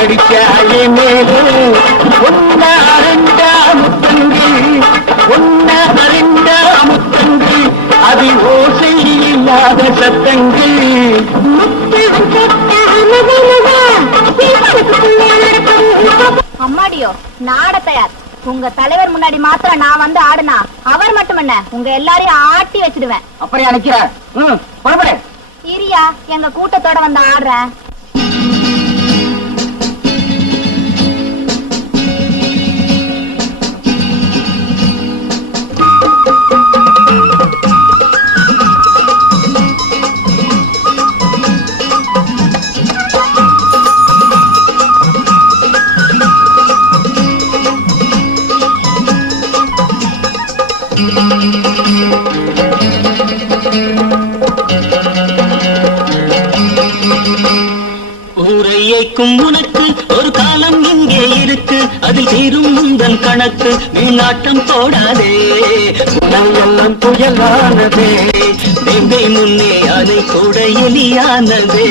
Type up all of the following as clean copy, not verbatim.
அடிச்சாலே மேலே ஒன்ன அறிந்தா முத்தங்கள் அது ஓசை இல்லாத சத்தங்கள். அம்மாடியோ நாட தயார். உங்க தலைவர் முன்னாடி மாத்திரம் நான் வந்து ஆடுனா அவர் மட்டும் என்ன உங்க எல்லாரையும் ஆட்டி வச்சிடுவேன். அப்படியே அழைக்கிறார். புறப்படு. இரியா எங்க கூட்டத்தோட வந்து ஆடுறேன். உனக்கு ஒரு காலம் இங்கே இருக்கு, அதில் தீரும் முந்தன் கணக்கு. வீணாட்டம் போடாதே, எல்லாம் புயலானதே. வேங்கை முன்னே அதை கூட எலியானதே.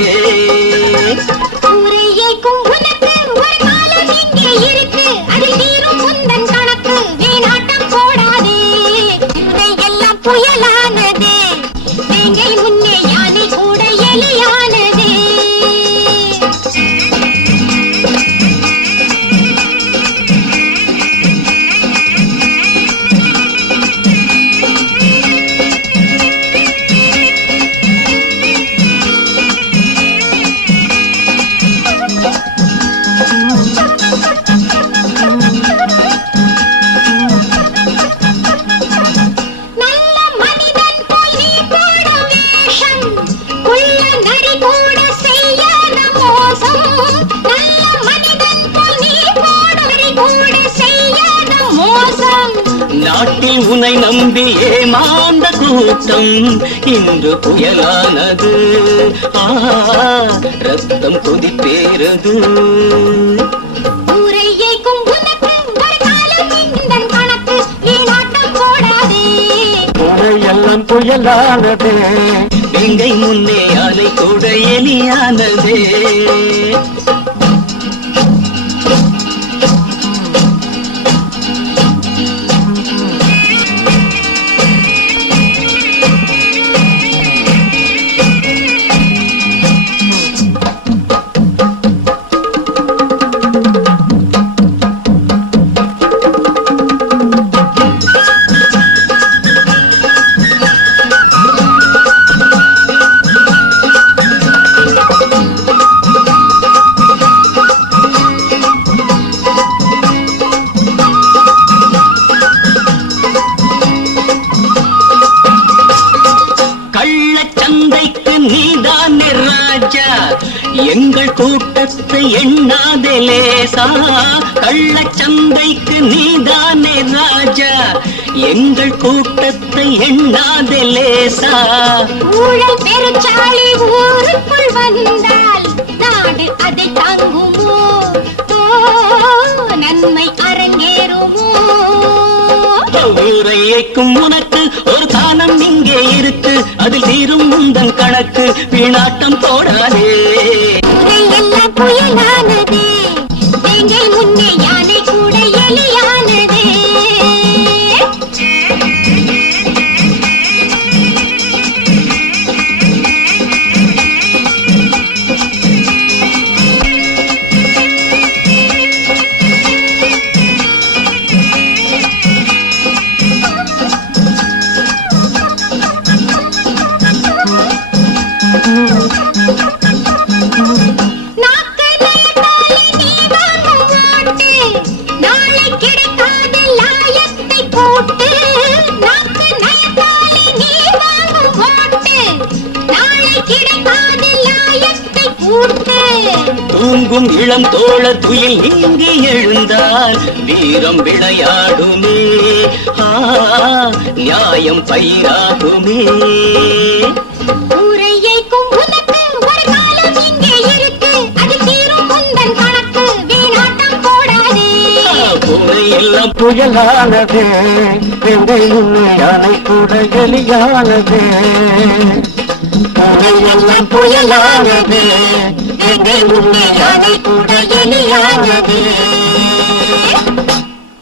புயலானதே வேங்கை முன்னே யானை கூட எலியானதே. நாட்டில் உன்னை நம்பி ஏமாந்த கூட்டம் இன்று புயலானது. ரத்தம் கொதிப்பேறது. எல்லாம் புயலானதே. வேங்கை முன்னே அதை கூட எலியானதே. எங்கள் கூட்டத்தை எண்ணாதே லேசா. கள்ளச்சந்தைக்கு நீதானே ராஜா, எங்கள் கூட்டத்தை எண்ணாதே லேசா. ஊழல் பெருச்சாளி ஊருக்குள் வந்தால் நாடு அதை தாங்குமோ? நன்மை அரங்கேறுமோ? ஊரையைக்கும் உனக்கு ஒரு காலம் இங்கே இருக்கு, அதில் தீரும் முந்தன் கணக்கு. வீணாட்டம் போடாதே, எல்லாம் புயலானதே. வேங்கை முன்னே யானை கூட எலியானதே. நாக்கை தூங்கும் இளம் தோழ துயில் நீங்கி எழுந்தால் வீரம் விளையாடுமே, நியாயம் பயிராகுமே. ஊரையைக்கும் உனக்கு ஒரு காலம் இங்கே இருக்கு, அது தீரும் உந்தன் கணக்கு, வீணாட்டம் போடாதே. பூனை எல்லாம் புயலானது யானை கூட எலியானது. எல்லாம் புயலானது, யானை கூட எலியானது.